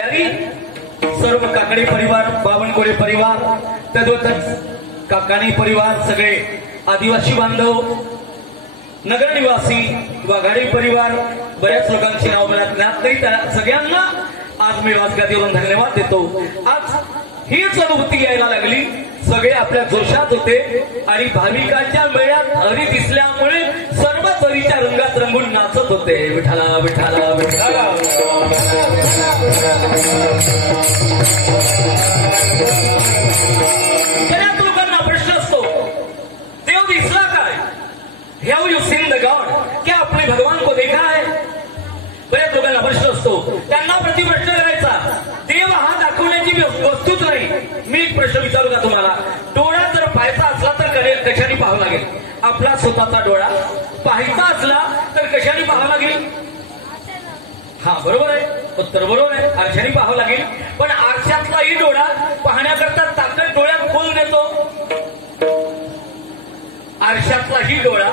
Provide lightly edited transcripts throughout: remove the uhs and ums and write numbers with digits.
सर्व काकडी परिवार, बावनकुळे परिवार, तद्वतच काकाणी परिवार, सगळे आदिवासी बांधव, नगर निवासी, वाघाडी परिवार, बऱ्याच लोकांची नाव मला ज्ञात नाही, त्या सगळ्यांना आज मी वाजगादीवरून धन्यवाद देतो। आज हीच अनुभूती यायला लागली, सगळे आपल्या जोशात होते आणि भाविकांच्या मेळ्यात हरी दिसल्यामुळे सर्व हरीच्या रंगात रंगून नाचत होते। विठाला विठाला विठाला। बऱ्याच लोकांना प्रश्न असतो, देव दिसला काय? Have you seen the God? क्या आपने भगवान को देखा है? बऱ्याच लोकांना प्रश्न असतो, त्यांना प्रतिप्रश्न करायचा, देव हा दाखवण्याची वस्तूच नाही। मी एक प्रश्न विचारू का तुम्हाला? डोळा जर पाहायचा असला तर कशाने पाहावं लागेल? आपला स्वतःचा डोळा पाहायचा असला तर कशाने पाहावं लागेल? हा बरोबर आहे, उत्तर बरोबर आहे, आरशाने पाहावं लागेल। पण आरशातलाही डोळा पाहण्याकरता ताकद डोळ्यात कोण देतो? आरशातलाही डोळा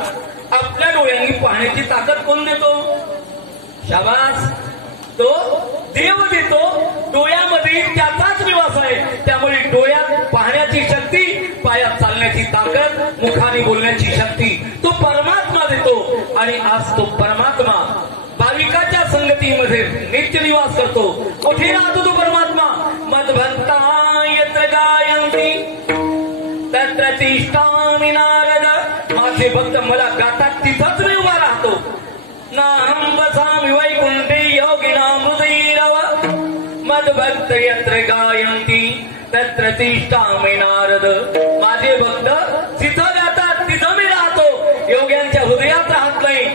आपल्या डोळ्यांनी पाहण्याची ताकद कोण देतो? शाबास, तो देव देतो। डोळ्यामध्ये त्याचाच निवास आहे, त्यामुळे डोळ्यात पाहण्याची शक्ती, पायात चालण्याची ताकद, मुखाने बोलण्याची शक्ती तो परमात्मा देतो। आणि आज तो परमात्मा भाविकाच्या संगतीमध्ये नित्य निवास करतो। कुठे राहतो तो परमात्मा? मद्भक्ता यत्र गायन्ति तत्र तिष्ठामि नारद। माझे भक्त मला गातात तिथंच मी उभा राहतो। नाहं वसामि वैकुंठे योगिनां हृदयैरव मद्भक्त यत्र गायन्ति तत्र तिष्ठामि नारद। माझे भक्त जिथं गातात तिथं मी राहतो, योग्यांच्या हृदयात राहत नाही।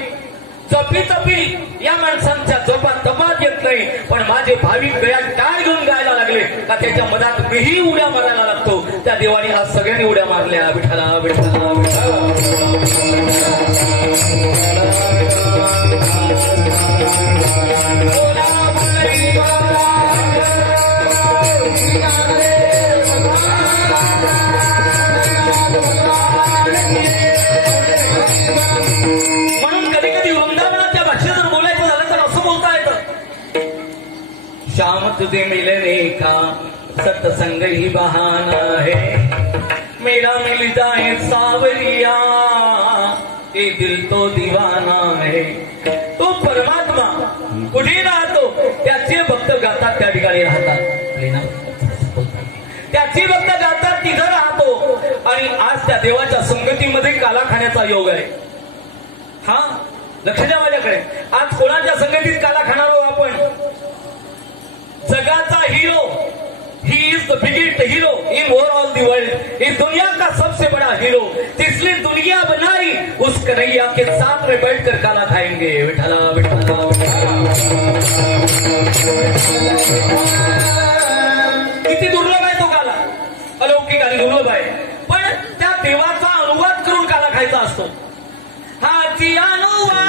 जपी तपी या माणसांच्या जपात तपात येत नाही, पण माझे भाविक गळ्यात टाळ घेऊन गायला लागले का त्याच्या मधात मीही उड्या मारायला लागतो। त्या देवाने आज सगळ्यांनी उड्या मारल्या। विठाला विठाला म्हणून कधी कधी वृंदावनाच्या भाषेत जर बोलायचं झालं तर असं बोलता येतं, श्याम तुझे मिलने का सत्संग ही बहाना है, मेरा मिल जाए सावरिया ये दिल तो दीवाना है। तो परमात्मा कुठे राहतो? त्याचे भक्त गातात त्या ठिकाणी राहतात, त्याचे भक्त गातात तिथं राहतो। आणि आज त्या देवाच्या संगतीमध्ये काला खाण्याचा योग आहे। हा लक्ष द्या माझ्याकडे, आज कोणाच्या संगतीत काला खाणार आहोत आपण? जगाचा hero, he is the biggest hero in overall the world. इस दुनिया का सबसे बड़ा हीरो, जिसने दुनिया बनाई, उस कन्हैया के साथ में बैठकर काला खाएंगे। विठाला विठाला। किती दुर्लभ आहे तो काला, अलौकिक आणि दुर्लभ आहे, पण त्या देवाचा अनुवाद करून काला खायचा असतो। हाची अनुवाद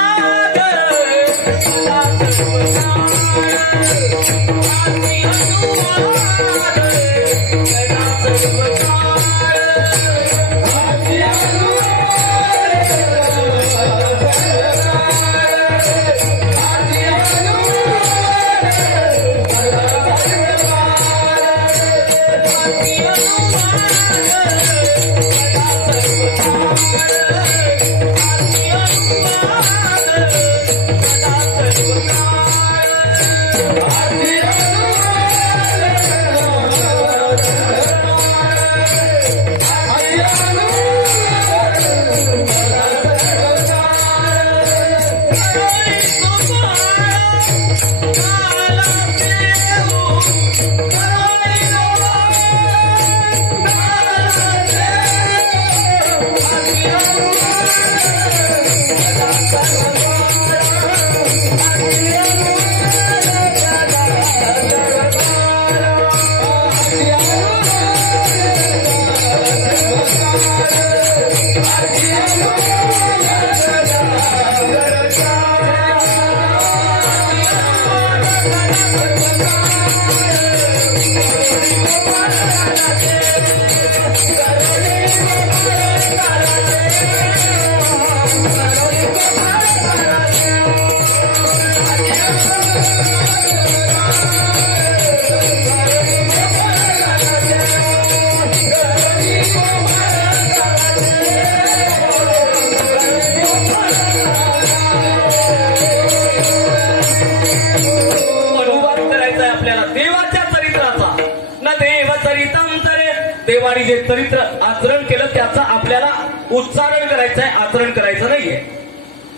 करायचा आहे आपल्याला देवाच्या चरित्राचा. न देव चरितांतरे, देवाने जे चरित्र आचरण केलं त्याचा आपल्याला उच्चारण करायचं आहे, आचरण करायचं नाहीये.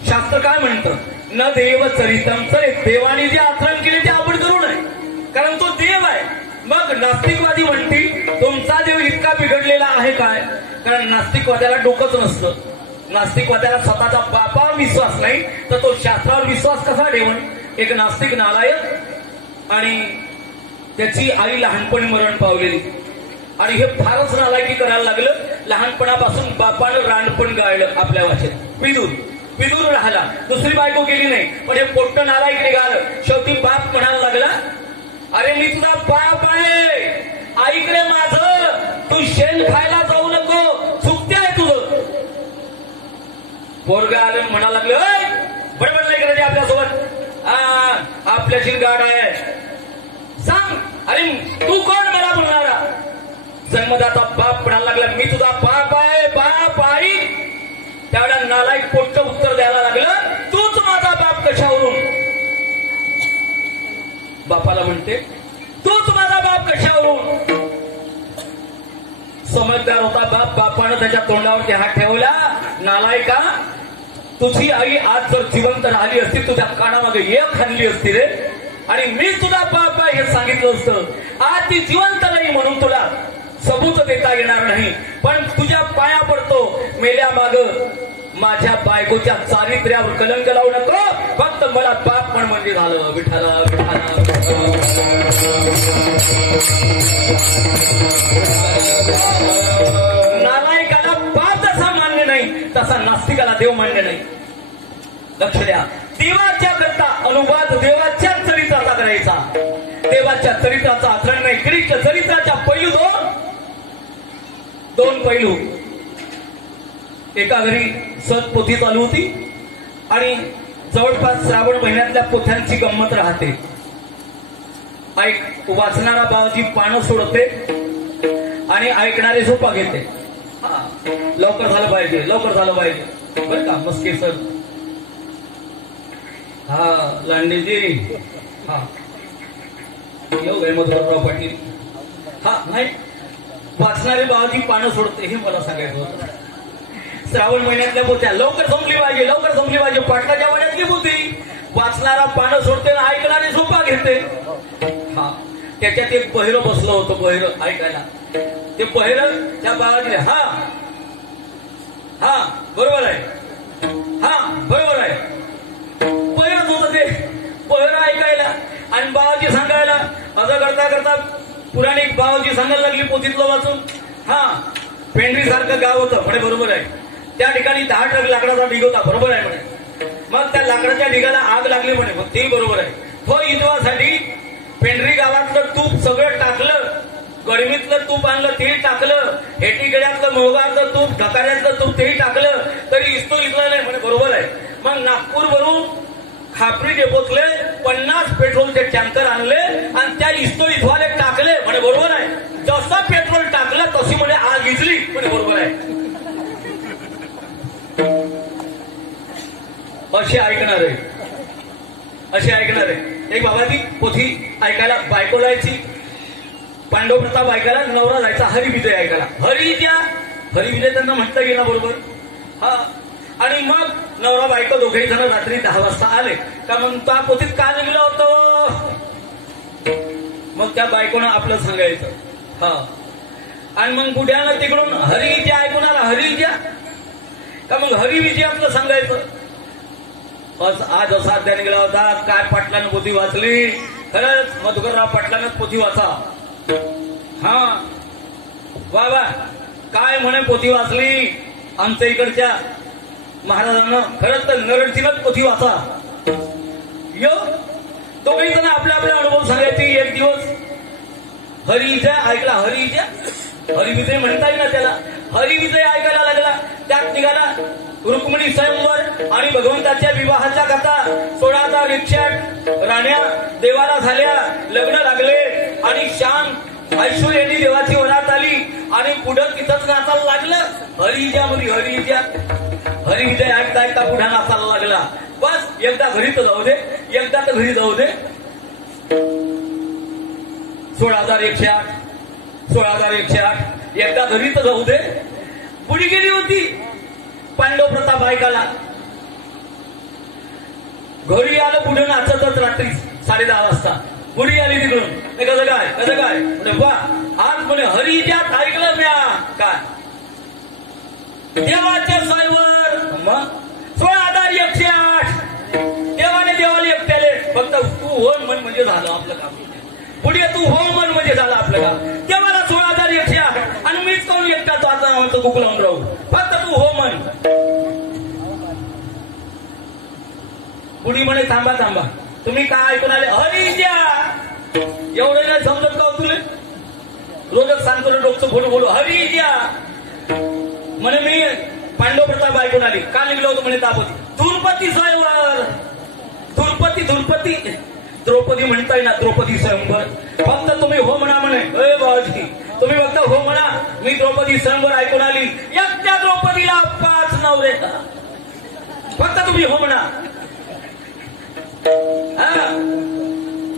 शास्त्र काय म्हणतं? न देव चरितांतरे, देवाने जे आचरण केले ते आपण करू नये, कारण तो देव आहे. मग नास्तिकवादी म्हणतील तुमचा देव इतका बिघडलेला आहे काय? कारण नास्तिकवाद्याला डोकंच नसतं. नास्तिकवाद्याला स्वतःचा बापावर विश्वास नाही तर तो शास्त्रावर विश्वास कसा ठेवण? एक नास्तिक नालायक आणि त्याची आई लहानपणी मरण पावलेली आणि हे फारच नालायकी करायला लागलं. लहानपणापासून बापानं रानपण गाळलं आपल्या भाषेत. विदूर राहिला, दुसरी बायको केली नाही, पण हे पोट्ट नालायक निघालं. शेवटी बाप म्हणायला लागला, अरे मी तुझा बाप आहे, ऐक रे माझं, तू शेण खायला जाऊ नको, चुकते आहे तुझं. पोरगा आलं म्हणायला लागलं, बडबड नाही करायची आपल्यासोबत, आपल्याशी गाड आहे, सांग अरे तू कोण मला बोलणारा? जन्मदाता बाप म्हणायला लागला, मी तुझा बाप आहे, बाप आई. त्यावेळेला नालायक पोट्ट उत्तर द्यायला लागलं, तूच माझा बाप कशावरून? बापाला म्हणते, तूच माझा बाप कशावरून? समजदार होता बाप, बापानं त्याच्या तोंडावरती हात ठेवला, नालायका तुझी आई आज जर जिवंत राहिली असती तुझ्या कानामागे एक खाल्ली असती रे, आणि मी तुझा बाप आहे हे सांगितलं असतं. आज ती जिवंत नाही म्हणून तुला सबूत देता येणार नाही, पण तुझ्या पाया पडतो, मेल्या माग माझ्या बायकोच्या चारित्र्यावर कलंक लावू नको, फक्त मला बाप पण म्हणजे झालं. विठाला विठाला नालायकाला बाप जसा मान्य नाही तसा नास्तिकाला देव मान्य नाही. लक्ष द्या, देवाच्या करता अनुवाद देवाच्या चरित्राचा करायचा, देवाच्या चरित्राचा आचरण नाही. कृष्ण चरित्राच्या पैलू दोन पैलू. एका घरी सतपोथी चालू होती आणि जवळपास श्रावण महिन्यातल्या पोथ्यांची गंमत राहते. ऐक वाचणारा बाबाजी पानं सोडते आणि ऐकणारे झोपा घेते. लवकर झालं पाहिजे, लवकर झालं पाहिजे बरं का मस्के सर. हा लांडेजी, हा येऊ गए मधुराव पाटील. हा नाही, वाचणारे बाबाजी पानं सोडते हे मला सांगायचं होतं. श्रावण महिन्यातल्या पोथ्या लवकर संपली पाहिजे, लवकर संपली पाहिजे. पाटलाच्या वड्यातली पोथी वाचणारा पानं सोडते, ऐकणारे झोपा घेते. हा त्याच्यात एक बहिरं बसलं होतं, बहिरं ऐकायला. ते बहिरं त्या बाबाजीने हा हा बरोबर आहे, हा बरोबर आहे बहिरच होतं ते. बहिरं ऐकायला आणि बाबाजी सांगायला. असं करता करता पुराणी बाबाजी सांगायला लागली पोथीतलं वाचून. हा पेंढरी सारखं गाव होतं म्हणे, बरोबर आहे. त्या ठिकाणी 10 ट्रक लाकडाचा ढीग होता, बरोबर आहे म्हणे. मग त्या लाकडाच्या ढिगाला आग लागली म्हणे, मग तेही बरोबर आहे. तो इतवासाठी पेंढरी गावातलं तूप सगळं टाकलं, गडमीतलं तूप आणलं तेही टाकलं, हेटीगड्यातलं मोगातलं तूप, ढकाऱ्यातलं तूप तेही टाकलं, तरी इस्तो इथलं नाही म्हणे, बरोबर आहे. मग नागपूर वरून खापरी डेपोतले 50 पेट्रोलचे टँकर आणले आणि त्या इस्तो इथवाले टाकले म्हणे, बरोबर आहे. जसं पेट्रोल टाकलं तशी म्हणे आग इजली म्हणे, बरोबर आहे. असे ऐकणार आहे, असे ऐकणार आहे. एक बाबाजी पोथी ऐकायला बायकोला यायची. पांडव प्रताप ऐकायला, नवरा जायचा हरिविजय ऐकायला. हरिविजय त्यांना म्हणता येईना, बरोबर. हा आणि मग नवरा बायको दोघेही जण रात्री 10 वाजता आले का मग त्या पोथीत काय लिहिलं होतं, मग त्या बायकोनं आपलं सांगायचं. हा आणि मग बुड्यानं तिकडून हरिविजय ऐकून आला, हरिविजय का मग हरिविजयातलं सांगायचं. आज असा अध्याय निघाला होता, काय पाटलानं पोथी वाचली, खरंच मधुकरराव पाटलानं पोथी वाचा. हा वा वा, काय म्हणे पोथी वाचली आमच्या इकडच्या महाराजांना, खरंच तर नरडतीनच पोथी वाचा. यो दोघेही जण आपला आपला अनुभव सांगायचे. एक दिवस हरिविजय ऐकला, हरिविजय म्हणता येईल ना त्याला, हरिविजय ऐकायला लागला. त्यात निघाला रुक्मिणी स्वयंवर आणि भगवंताच्या विवाहाच्या कथा. 16,061 राण्या देवाला झाल्या, लग्न लागले आणि शान ऐश्वर्याने देवाची वरात आली आणि पुढं तिथंच नाचायला लागलं. हरिविजयामध्ये हरिविजय ऐकता ऐकता पुढे नाचायला लागला. बस एकदा घरी तर जाऊ दे, एकदा तर घरी जाऊ दे. 16,108 16,108 एकदा घरी तर जाऊ दे. बुडी गेली होती पांडव प्रताप ऐकायला. घरी आलं पुढे नाचतच रात्री 10:30 वाजता बुडी आली तिकडून. कसं काय म्हणे वा आज म्हणे हरिजात ऐकलं म्या काय देवाच्या सोयवर मग 16,108 देवाला एकट्याले फक्त तू हो म्हण म्हणजे झालं आपलं काम. पुढे तू हो म्हण म्हणजे झालं आपलं काम. देवाला 16,108 आणि मीच कोण एकटा तो आता म्हणतो बुक लावून राहू फक्त तू हो म्हण. पुढी म्हणे थांबा तुम्ही काय ऐकून आले हरिजा एवढं नाही समजत का तुला. रोजच सांगतो डोकचं बोलू हरिजा म्हणे मी पांडव प्रताप ऐकून आली. का निघलो होतो म्हणे तापती धुरपती स्वयंवर. धुरपती द्रौपदी म्हणताय ना द्रौपदी स्वयंवर. फक्त तुम्ही हो म्हणा म्हणे. बाबाजी तुम्ही फक्त हो म्हणा मी द्रौपदी स्वयंवर ऐकून आली. एकट्या द्रौपदीला 5 नवरे फक्त तुम्ही हो म्हणा.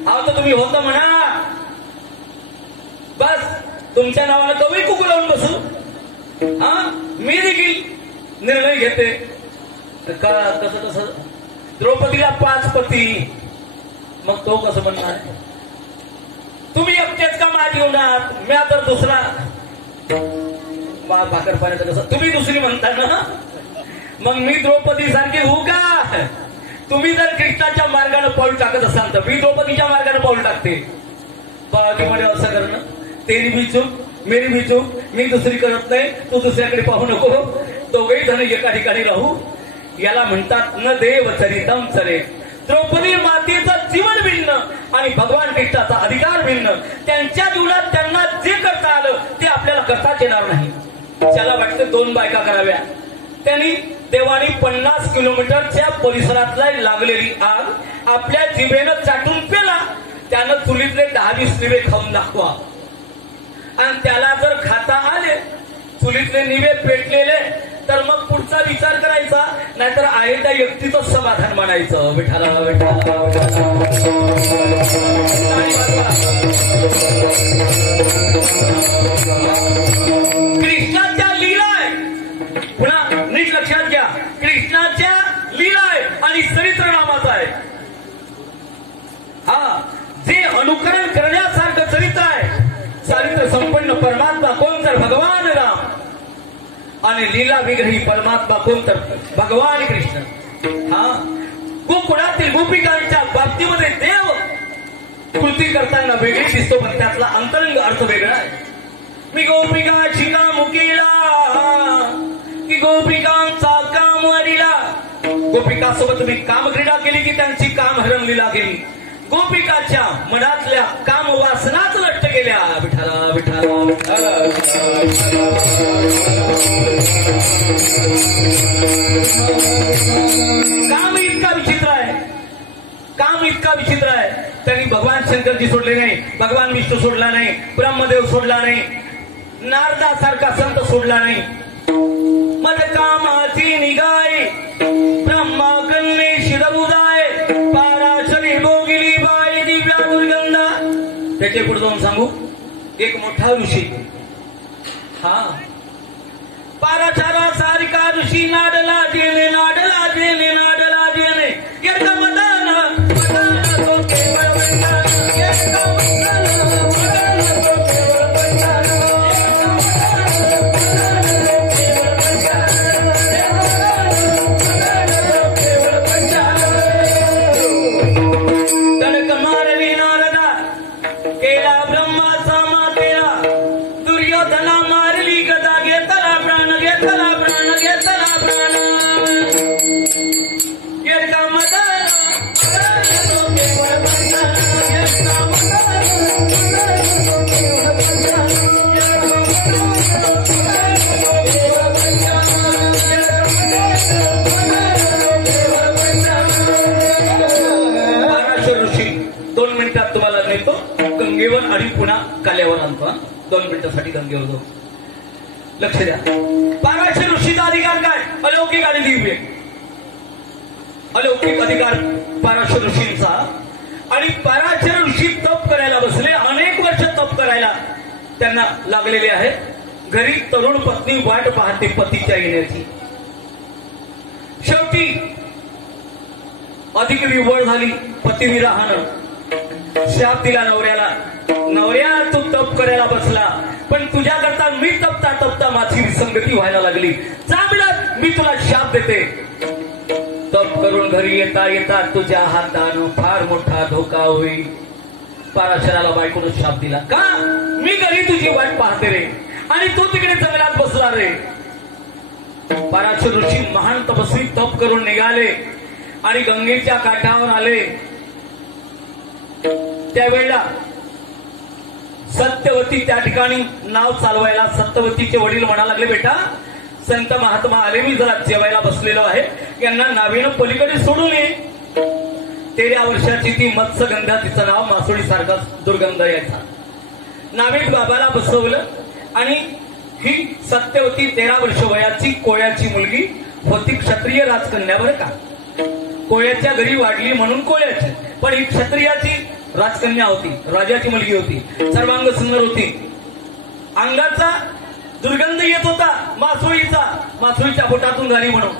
हा तर तुम्ही होतं म्हणा बस तुमच्या नावाला कवी कुकू लावून बसू. हा मी देखील निर्णय घेते का कसं द्रौपदीला 5 पती. मग तो कसं म्हणणार तुम्ही एकटेच का माझी होणार म्या तर दुसरा भाकर पाण्याचं कसं तुम्ही दुसरी म्हणता ना. मग मी द्रौपदी सारखी होऊ का. तुम्ही जर कृष्णाच्या मार्गाने पाऊल टाकत असाल तर मी द्रौपदीच्या मार्गाने पाऊल टाकते. बाबाजीमध्ये असं करणं तेरी भी चूक मेरी भी चूक. मी दुसरी करत नाही तू दुसऱ्याकडे पाहू नको. दोघेही जण एका ठिकाणी राहू. याला म्हणतात न देव चरितम चरे. द्रौपदी मातेचं जीवन भिन्न आणि भगवान कृष्णाचा अधिकार भिन्न. त्यांच्या जीवनात त्यांना जे करता आलं ते आपल्याला करताच येणार नाही. त्याला वाटतं 2 बायका कराव्या. त्यांनी देवानी 50 किलोमीटरच्या परिसरातला लागलेली आग आपल्या जिभेनं चाटून पेला. त्यानं चुलीतले 10-20 निवे खाऊन दाखवा. आणि त्याला जर खाता आले चुलीतले निवे पेटलेले तर मग पुढचा विचार करायचा नाहीतर आहे त्या व्यक्तीचं समाधान मानायचं. विठाला कृष्णाच्या लीला आहे. पुन्हा नीट लक्षात घ्या कृष्णाच्या लीला आहे आणि चरित्र नामाचं आहे. हा जे अनुकरण करण्यासारखं चरित्र आहे. चारित्र संपन्न परमात्मा कोण तर भगवान राम आणि लीला विग्रही परमात्मा कोण तर भगवान कृष्ण. हा गोकुळातील गोपिकांच्या बाबतीमध्ये देव कृती करताना वेगळी दिसतो पण त्यातला अंतरंग अर्थ वेगळा आहे. मी गोपिकाची काम केला की गोपिकांचा काम हरिला. गोपिकासोबत तुम्ही कामक्रीडा केली की त्यांची काम हरण लीला केली. गोपिकाच्या मनातल्या काम वासनाच नष्ट केल्या. विठाला काम इतका विचित्र आहे. त्यांनी भगवान शंकरजी सोडले नाही, भगवान विष्णू सोडला नाही, ब्रह्मदेव सोडला नाही, नारदासारखा संत सोडला नाही. मद कामाची निगाय ब्रह्माकन्ने शिरबुदाय पाराशरी भोगिली बाय दिव्या दुर्गंधा. त्याचे पुढे जाऊन सांगू एक मोठा ऋषी. हा पाराचारा सारिका ऋषी नाडला जेणे येता मदान तो केवळ गंगेवर आणि पुन्हा काल्यावर आणतो. 2 मिनिटांसाठी गंगेवर जाऊ. लक्ष द्या. पाराशर ऋषीचा अधिकार काय अलौकिक आणि दिव्य. अलौकिक अधिकार पाराशर ऋषींचा. आणि पाराशर ऋषी तप करायला बसले. अनेक वर्ष त्यांना लागलेले आहे. घरी तरुण पत्नी वाट पाहते पतीच्या येण्याची. शेवटी अधिक विवळ झाली. पती विरहानं शाप दिला नवऱ्याला. नवऱ्या तू तप करायला बसला, पण तुझ्याकरता मी तपता तपता माझी विसंगती व्हायला लागली. चांगला मी तुला शाप देते. तप करून घरी येता येता तुझ्या हातानं फार मोठा धोका होईल. पराशराला बायकोनं शाप दिला. का? मी घरी तुझी वाट पाहते रे आणि तू तिकडे जंगलात बसला रे. पराशर ऋषी महान तपस्वी तप करून निघाले आणि गंगेच्या काठावर आले. त्यावेळेला सत्यवती त्या ठिकाणी नाव चालवायला सत्यवतीचे वडील म्हणायला लागले, बेटा संत महात्मा आले, मी जरा जेवायला बसलेलो आहे, यांना नावेनं पलीकडे सोडू नये. 13 वर्षाची ती मत्स्यगंधा, तिचं नाव मासोळी सारखा दुर्गंध यायचा. नावेत बाबाला बसवलं आणि ही सत्यवती 13 वर्ष वयाची कोळ्याची मुलगी होती. क्षत्रिय राजकन्या बरं का. कोळ्याच्या घरी वाढली म्हणून कोळ्याची, पण ही क्षत्रियाची राजकन्या होती, राजाची मुलगी होती. सर्वांग सुंदर होती. अंगाचा दुर्गंध येत होता मासोळीचा, मासोळीच्या पोटातून झाली म्हणून.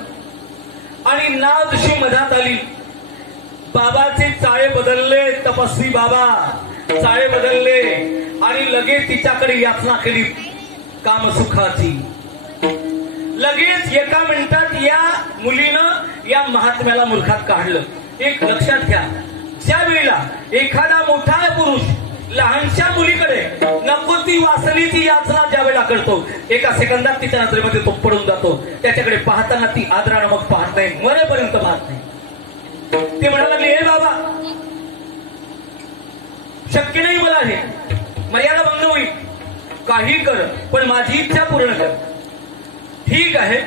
आणि नाव जशी मधात आली. बाबाचे चाळे बदलले. तपस्वी बाबा चाळे बदलले आणि लगेच तिच्याकडे याचना केली कामसुखाची. लगेच एका मिनिटात या मुलीनं या महात्म्याला मूर्खात काढलं. एक लक्षात घ्या, ज्या वेळेला एखादा मोठा पुरुष लहानशा मुलीकडे नको ती वासनेची याचना ज्या वेळेला करतो, एका सेकंदात तिच्या नजरेमध्ये तो पडून जातो. त्याच्याकडे पाहताना ती आदरानं मग पाहत नाही, मरेपर्यंत पाहत नाही. ते म्हणायला लागले, हे बाबा शक्य नाही मला, हे मर्यादा भंग होईल, काही कर पण माझी इच्छा पूर्ण कर. ठीक आहे,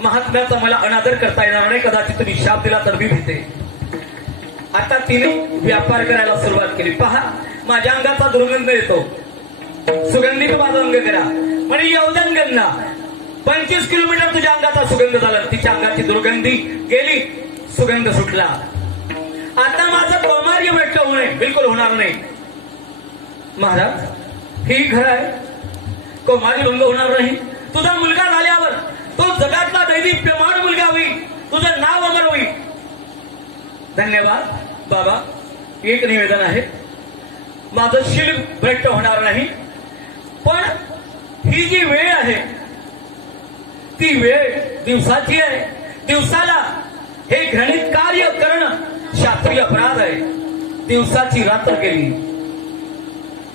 महात्म्याचा मला अनादर करता येणार नाही, कदाचित तुम्ही शाप दिला तर मी भीते. आता तिने व्यापार करायला सुरुवात केली. पहा, माझ्या अंगाचा दुर्गंध येतो, सुगंधित माझा अंग करा म्हणजे येवदन गंगा. 25 किलोमीटर तुझ्या अंगाचा सुगंध झाला. तिच्या अंगाची दुर्गंधी गेली, सुगंध सुटला. आता माझं कौमार्य भेटलं होऊ नये, बिलकुल होणार नाही. महाराज हे घर आहे, कौमार्य भंग होणार नाही. तुझा मुलगा झाल्यावर तो जगातला दैदिप्यमान मुलगा होईल, तुझं नाव अमर होईल. धन्यवाद बाबा. एक निवेदन आहे, माझं शील भ्रष्ट होणार नाही, पण ही जी वेळ आहे ती वेळ दिवसाची आहे. दिवसाला हे घृणित कार्य करणं शास्त्रीय अपराध आहे. दिवसाची रात्र गेली,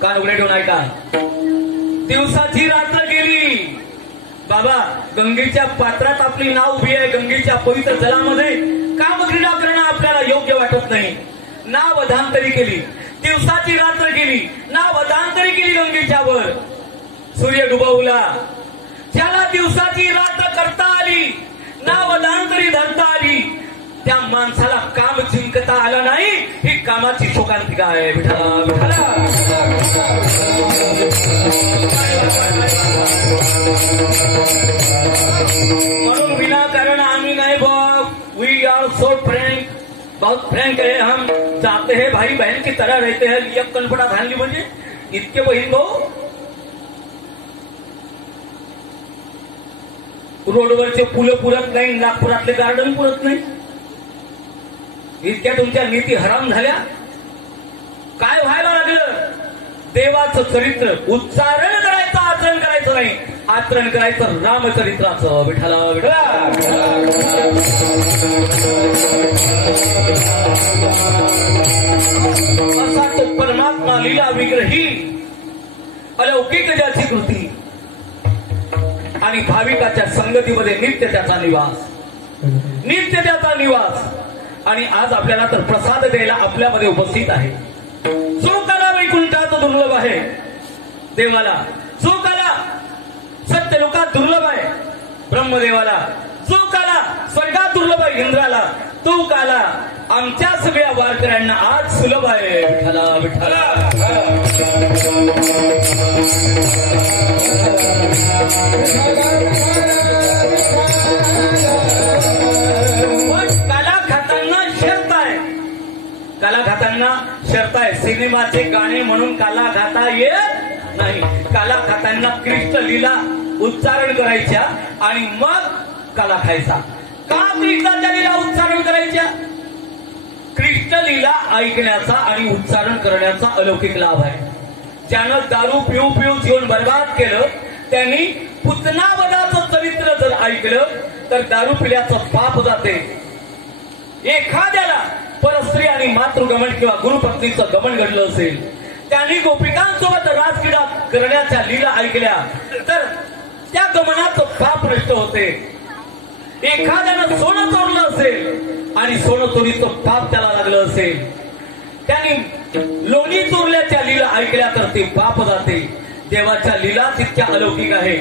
कान उघडे ठेवून ऐका, दिवसाची रात्र गेली. बाबा गंगेच्या पात्रात आपली नाव उभी आहे, गंगेच्या पवित्र जलामध्ये कामक्रीडा करणं आपल्याला योग्य वाटत नाही. नाव अधांतरी केली, दिवसाची रात्र गेली, नाव अधांतरी केली गंगेच्या वर. सूर्य डुबवला, ज्याला दिवसाची रात्र करता आली, नाव अधांतरी धरता आली, त्या माणसाला काम जिंकता आलं नाही. ही कामाची शोकांतिका आहे. विठाला विठाला. म्हणून विनाकारण आम्ही नाही भाव, वी आर सो फ्रँक, बहुत फ्रँक है. हम जाते हैं भाई बहन की तरह रहते हैं. एक कणपडा घालली म्हणजे इतके बहीण भाऊ. रोडवरचे फुलं पुरत नाही, नागपुरातले गार्डन पुरत नाही. इतक्या तुमच्या नीती हराम झाल्या. काय व्हायला लागलं? देवाचं चरित्र उच्चारण करायचं, आचरण करायचं नाही. आचरण करायचं रामचरित्राचं. विठाला विठला. असा तो परमात्मा लीला विग्रही अलौकिक ज्याची कृती आणि भाविकाच्या संगतीमध्ये नित्य त्याचा निवास, नित्य त्याचा निवास. आणि आज आपल्याला तर प्रसाद द्यायला आपल्यामध्ये उपस्थित आहे. जो कला वैकुंठात दुर्लभ आहे देवाला, जो कला सत्यलोकात दुर्लभ आहे ब्रह्मदेवाला, जो कला स्वर्गात दुर्लभ आहे इंद्राला, तो कला आमच्या सगळ्या वारकऱ्यांना आज सुलभ आहे. विठ्ठला विठ्ठला. कला खाताना शर्त आहे, कला खाताना शर्त आहे. सिनेमाचे गाणे म्हणून कला खाता येत नाही. काला खाताना कृष्ण लीला उच्चारण करायच्या आणि मग काला खायचा. का कृष्णाच्या लीला उच्चारण करायच्या? कृष्ण लीला ऐकण्याचा आणि उच्चारण करण्याचा अलौकिक लाभ आहे. ज्यानं दारू पिऊ पिऊ जीवन बर्बाद केलं त्यांनी पुतनावधाचं चरित्र जर ऐकलं तर दारू पिल्याचं पाप जाते. एखाद्याला परस्त्री आणि मातृगमन किंवा गुरुपत्नीचं गमन घडलं असेल, त्यांनी गोपिकांसोबत रासक्रीडा करण्याच्या लीला ऐकल्या तर त्या गमनाचं पाप नष्ट होते. एखाद्यानं सोनं चोरलं असेल आणि सोनं चोरीचं पाप त्याला लागलं असेल, त्यांनी लोणी चोरल्याच्या लीला ऐकल्या तर ते पाप जाते. देवाच्या लीला तितक्या अलौकिक आहे.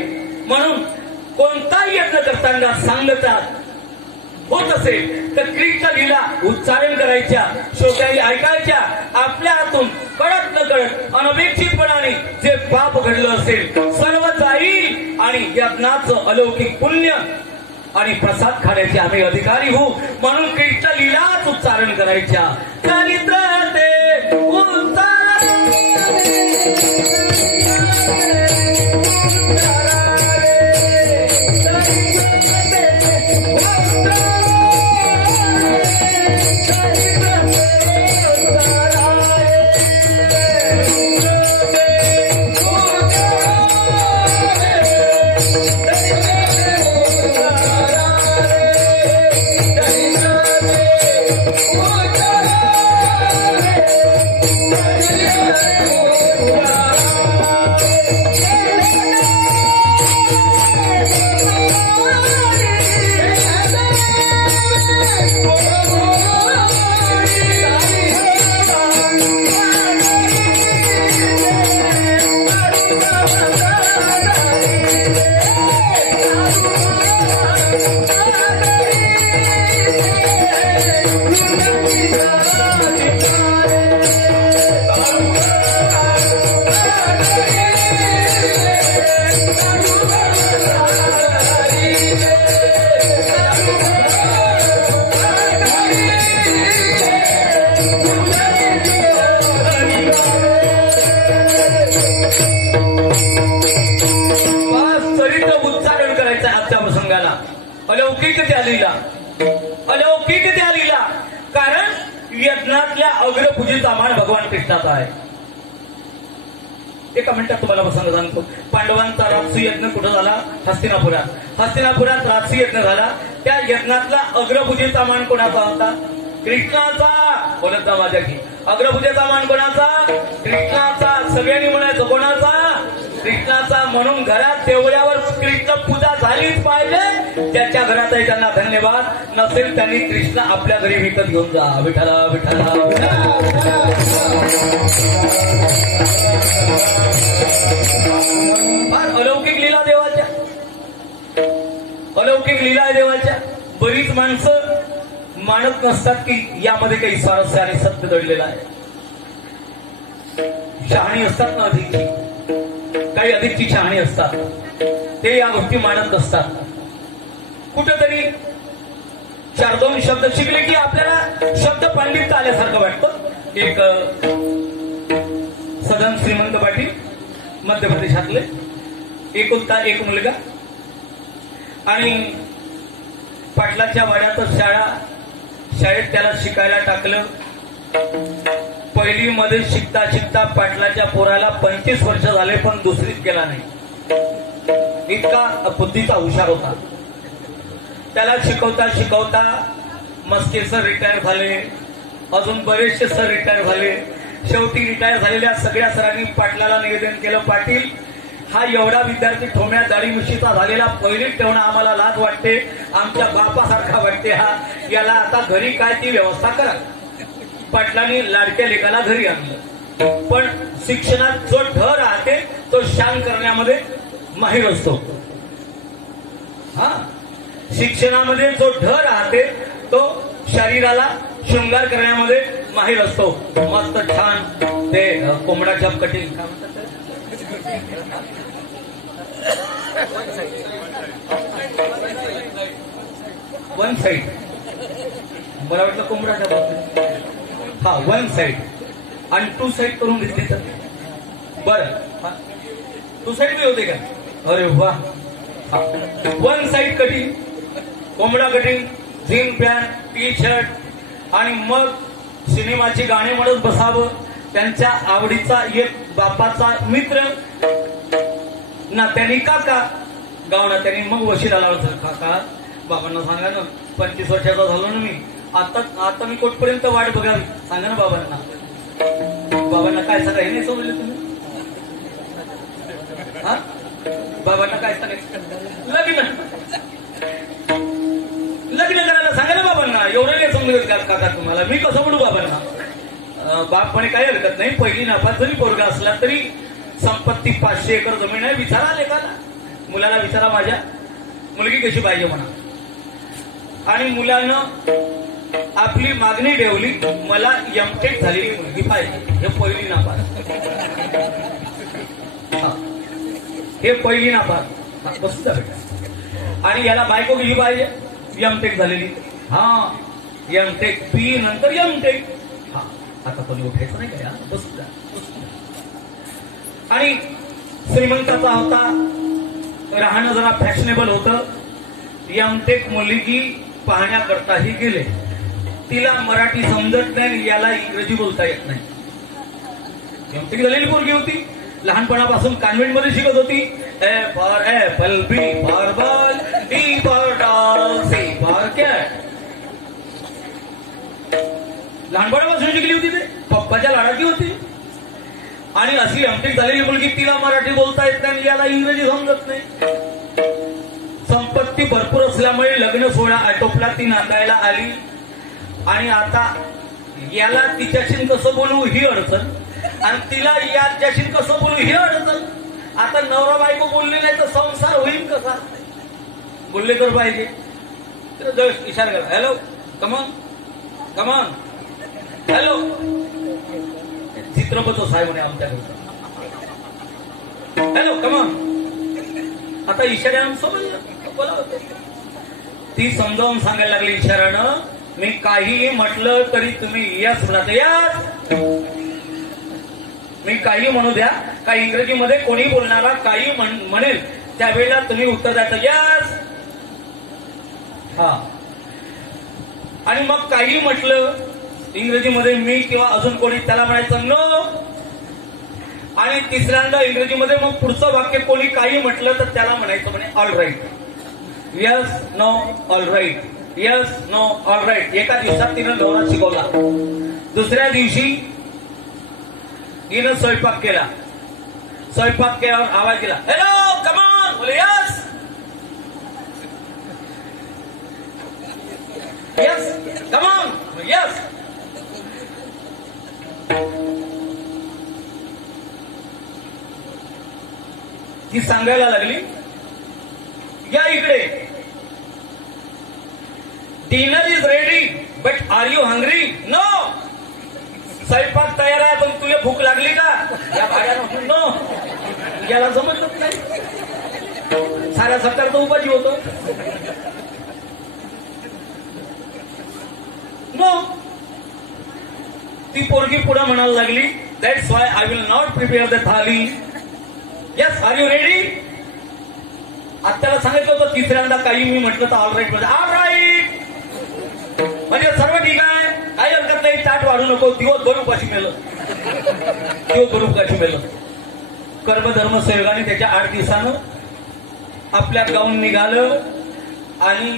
म्हणून कोणताही यत्न करताना सांगतात होत असेल तर कृष्ण लीला उच्चारण करायच्या, श्रोत्यांनी ऐकायच्या. आपल्या हातून कळत न कळत अनपेक्षितपणाने जे पाप घडलं असेल सर्व जाईल आणि यज्ञाचं अलौकिक पुण्य आणि प्रसाद खाण्याचे आम्ही अधिकारी होऊ. म्हणून कृष्ण लीलाच उच्चारण करायच्या. चरित्र ते उच्चारण अलौकिक त्या लीला. कारण यज्ञातल्या अग्रपूजेचा मान भगवान कृष्णाचा आहे. एका मिनिटात तुम्हाला सांगतो. पांडवांचा राजसी यज्ञ कुठं झाला? हस्तिनापुरात. हस्तिनापुरात राजसी यज्ञ झाला. त्या यज्ञातला अग्रपूजेचा मान कोणाचा होता? कृष्णाचा. बोलत जा माझ्या की अग्रपूजेचा मान कोणाचा? कृष्णाचा. सगळ्यांनी म्हणायचं कोणाचा? कृष्णाचा. म्हणून घरात देवळ्यावर कृष्ण पूजा झालीच पाहिजे. त्याच्या घरातही त्यांना धन्यवाद. नसेल त्यांनी कृष्ण आपल्या घरी विकत घेऊन जा. विठ्ठला विठ्ठला. फार अलौकिक लीला देवाच्या. अलौकिक लीला आहे देवाच्या. बरीच माणसं मानत नसतात की यामध्ये काही स्वारस्य आणि सत्य दडलेलं आहे. शहाणी असतात ना अधिकची, काही अधिकची शहाणी असतात, ते या गोष्टी मानत नसतात. कुठेतरी 4-2 शब्द शिकले की आपल्याला शब्द पंडित आल्यासारखं वाटतं. एक सदन श्रीमंत पाटील मध्य प्रदेशातले, एकुलता एक मुलगा, आणि पाटलाच्या वाड्यातच शाळेत त्याला शिकायला टाकलं. पहिलीमध्ये शिकता शिकता पाटलाच्या पोराला 25 वर्ष झाले पण दुसरीच गेला नाही. इतका बुद्धीचा हुशार होता. त्याला शिकवता शिकवता मस्के सर रिटायर झाले, अजून बरेचसे सर रिटायर झाले. शेवटी रिटायर झालेल्या सगळ्या सरांनी पाटलाला निवेदन केलं, पाटील हा एवढा विद्यार्थी ठोम्या दाढी मिशीचा झालेला पहिलीच ठेवणं आम्हाला लाज वाटते, आमच्या बापासारखा वाटते हा, याला आता घरी काय ती व्यवस्था करा. पाटलांनी लाडक्या लेकाला घरी आणलं. पण शिक्षणात जो ढ राहते तो शान करण्यामध्ये माहीर असतो. हा, शिक्षणामध्ये जो ढ राहते तो शरीराला शृंगार करण्यामध्ये माहीर असतो. मस्त छान ते कोंबडाच्या कटिंग काय म्हणतात, वन साइड, मला वाटलं कोंबडाच्या बाबतीत, हा वन साइड आणि 2 साइड करून घेतली तर बरं तू साईड बी होते का? अरे वा. वन साईड कटिंग, कोंबडा cutting, jean pant, T shirt आणि मग सिनेमाची गाणी म्हणत बसावं. त्यांच्या आवडीचा एक बापाचा मित्र ना त्यांनी काका गावना त्यांनी मग वशीला लावलं. काका बाबांना सांगा ना 25 वर्षाचा झालो ना मी, आता मी कुठपर्यंत वाट बघावी सांगा ना बाबांना. बाबांना काय सांगा हे नाही समजले तुम्ही? हा बाबांना काय सांगायचं? लग्न करायला सांगा ना बाबांना. एवढं नाही समजत का काका तुम्हाला? मी कसं म्हणू बाबांना? बाप म्हणे काही हरकत नाही, पहिली नापास जरी पोरगा असला तरी संपत्ती 500 एकर जमीन आहे. विचारा लेखाला, मुलाला विचारा माझ्या मुलगी कशी पाहिजे म्हणा. आणि मुलानं आपली मागणी ठेवली, मला एमटेक झालेली मुलगी पाहिजे. हे पहिली नापास, हे पहिली नापास बसू बेटा. आणि याला बायको कशी पाहिजे? एमटेक झालेली. हा एमटेक बी नंतर एमटेक. हा आता कोणी उठायचं नाही का? बसू द्या. आणि श्रीमंताचा होता, राहणं जरा फॅशनेबल होतं. एमटेक मुलगी पाहण्याकरताही गेले. तिला मराठी समजत नाही, याला इंग्रजी बोलता येत नाही. एमटेक झालेली पोरगी होती, लहानपणापासून कॉन्व्हेंटमध्ये शिकत होती. A for apple, B for ball, D for dog, C for cat. लहानपणापासून शिकली होती, ते पप्पाच्या लाडाची होती. आणि अशी एमटेक झालेली मुलगी, तिला मराठी बोलता येत नाही, याला इंग्रजी समजत नाही. संपत्ती भरपूर असल्यामुळे लग्न सोहळा आटोपला, ती नांदायला आली. आणि आता याला तिच्याशी कसं बोलू ही अडचण, आणि तिला याच्याशी कसं बोलू ही अडचण. आता नवरा बायको बोलले नाही तर संसार होईल कसा? बोलले तर पाहिजे. इशारा करा, हॅलो कमॉन कमॉन, हॅलो. चित्रपट साहेब म्हणे आमच्याकडे, हॅलो कमॉन. आता इशाऱ्यानं समजलं, ती समजावून सांगायला लागली इशाऱ्यानं. मी काहीही म्हटलं तरी तुम्ही यस म्हणा. यस, मी काही म्हणू द्या, का इंग्रजीमध्ये कोणी बोलणारा काही म्हणेल त्यावेळेला तुम्ही उत्तर द्यायचं यस. हा. आणि मग काही म्हटलं इंग्रजीमध्ये मी किंवा अजून कोणी, त्याला म्हणायचं नो. आणि तिसऱ्यांदा इंग्रजीमध्ये मग पुढचं वाक्य कोणी काही म्हटलं तर त्याला म्हणायचं म्हणे all right. Yes no all right, yes no all right. एका दिवसात तिनं नवरा शिकवला. दुसऱ्या दिवशी हिनं स्वयंपाक केला. स्वयंपाक केल्यावर आवाज दिला, हॅलो कमॉन. बोले यस यस कमॉन यस. ती सांगायला लागली, या इकडे. Dinner is ready but are you hungry? No. स्वयंपाक तयार आहे पण तुला भूक लागली का? या भाड्यानं नो. याला जमत नाही, साऱ्या सरकारचा उपाधी होतो. नो. ती पोरगी पुढे म्हणायला लागली, that's why I will not prepare the thali. Yes are you ready? आत्याला सांगितलं होतं तिसऱ्यांदा काही मी म्हटलं तर ऑल राईट म्हणजे ऑल राईट म्हणजे सर्व ठीक आहे, काही हरकत नाही, ताट वाढू नको. दिवसभर उपाशी मेलं, दिवसभर उपाशी मेलं. कर्मधर्म सेवकाने त्याच्या 8 दिवसानं आपल्या गावून निघालं आणि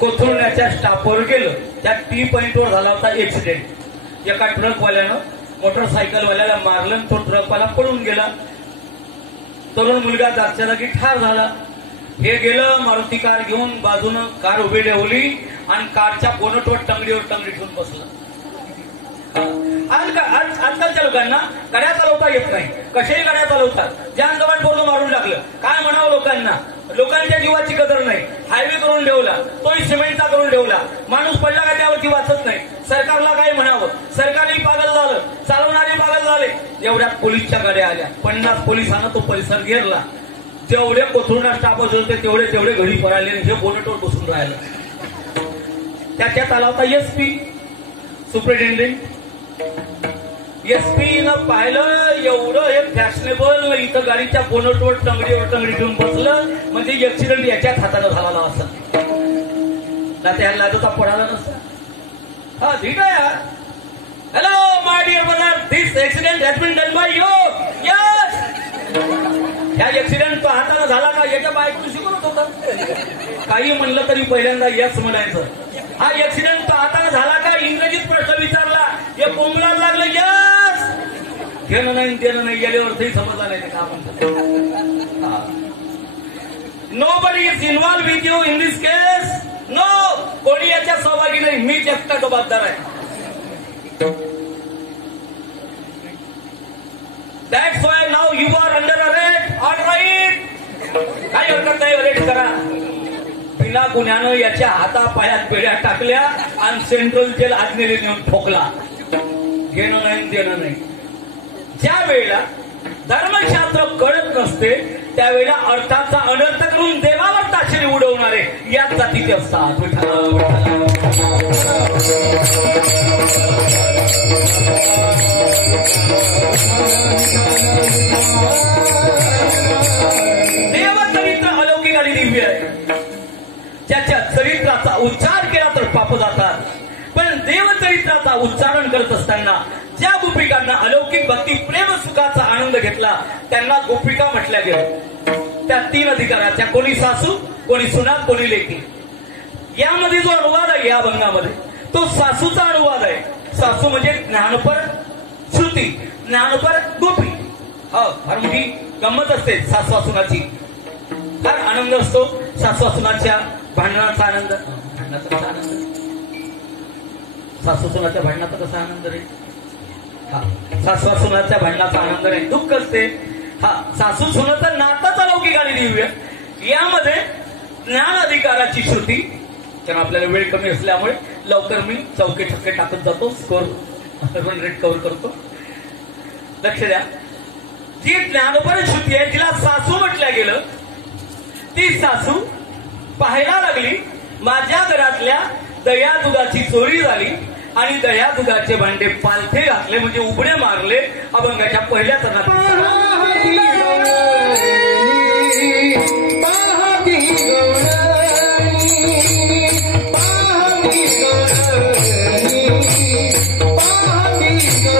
कोथरूडच्या स्टॉपवर गेलं. त्या टी पॉइंटवर झाला होता ऍक्सिडेंट. एका ट्रकवाल्यानं मोटरसायकलवाल्याला मारलं, तो ट्रकवाला पळून गेला. तरुण मुलगा जागच्या जागी ठार झाला. हे गेलं मारुती कार घेऊन, बाजूनं कार उभी ठेवली आणि कारच्या बोनटवर टंगडीवर टंगडी ठेवून बसला. आजकालच्या लोकांना गाड्या चालवता येत नाही, कशाही गाड्या चालवतात. जान जवान पोरगं मारून टाकलं, काय म्हणावं लोकांना? लोकांच्या जीवाची कदर नाही. हायवे करून ठेवला, तोही सिमेंटचा करून ठेवला. माणूस पडला का त्यावरती वाचत नाही. सरकारला काय म्हणावं? सरकारही पागल झालं, चालवणारे पागल झाले. एवढ्यात पोलीसच्या गाड्या आल्या. 50 पोलिसांना तो परिसर घेरला. जेवढे कोथरूडला स्टाफ होते तेवढे घडी पळाले. हे बोनटवर बसून राहिलं. त्याच्यात आला होता एसपी, सुप्रिटेंडेंट. एसपी न पाहिलं एवढं हे फॅशनेबल इथं गाडीच्या बोनटवर टंगडी घेऊन बसलं म्हणजे ऍक्सिडेंट याच्याच हातानं झाला असं ना त्या लाजोचा पडाला नसता. हा ठीक आहे यार. Hello my dear brother, this accident has been done by you. Yes. ह्या ऍक्सिडेंट तो हातानं झाला का याच्या बायको शिकवत होता. काही म्हणलं तरी पहिल्यांदा यस म्हणायचं. हा ऍक्सिडेंट तो हातानं झाला का इंग्रजीत प्रश्न विचारला हे बोंबलायला लागलं यस. घेणं नाही देणं नाही गेल्यावरही समजला नाही ते का म्हणतात. Nobody is involve with you in this case. No, कोणी याच्या सहभागी नाही. मीच एकटा जबाबदार आहे. That's why now you are under arrest. All right. काही हरकत नाही, अरेस्ट करा. बिना गुन्ह्यानं याच्या हातापायात पेढ्या टाकल्या आणि सेंट्रल जेल आज्ञेने नेऊन ठोकला. घेणं नाही देणं नाही. ज्या वेळेला धर्मशास्त्र कळत नसते त्यावेळेला अर्थाचा अनर्थ करून देवावर ताशेरे उडवणारे याच जातीचे असतात. देवचरित्र अलौकिक आणि दिव्य आहे. ज्याच्या चरित्राचा उच्चार केला तर पाप जातात. पण देवचरित्राचा उच्चारण करत असताना ज्या गोपिकांना अलौकिक भक्ती प्रेम सुखाचा आनंद घेतला त्यांना गोपिका म्हटल्या गेलं. त्या 3 अधिकाराच्या, कोणी सासू, कोणी सुना, कोणी लेकी. यामध्ये जो अनुवाद आहे या अभंगामध्ये तो सासूचा अनुवाद आहे. सासू म्हणजे ज्ञानपर श्रुती, ज्ञानपर गोपी. फार मोठी गंमत असते सासवासुनाची. फार आनंद असतो सासवासुनाच्या भांडणाचा आनंद. भांडणाचा कसा आनंद, सासूसुनाच्या भांडणाचा कसा आनंद रे. सासवासुनाच्या भांडणाचा आनंद नाही, दुःख असते. सासू सुनाचं नातंच अलौकिक आणि दिव्य. यामध्ये ज्ञान अधिकाराची श्रुती. कारण आपल्याला वेळ कमी असल्यामुळे लवकर मी चौके छक्के टाकत जातो, स्कोर रन रेट कव्हर करतो. लक्ष द्या. जी ज्ञानपर श्रुती आहे तिला सासू म्हटलं गेलं. ती सासू पाहायला लागली माझ्या घरातल्या दया दुधाची चोरी झाली आणि दया दुधाचे भांडे पालथे घातले म्हणजे उबडे मारले. अभंगाच्या पहिल्या चरणात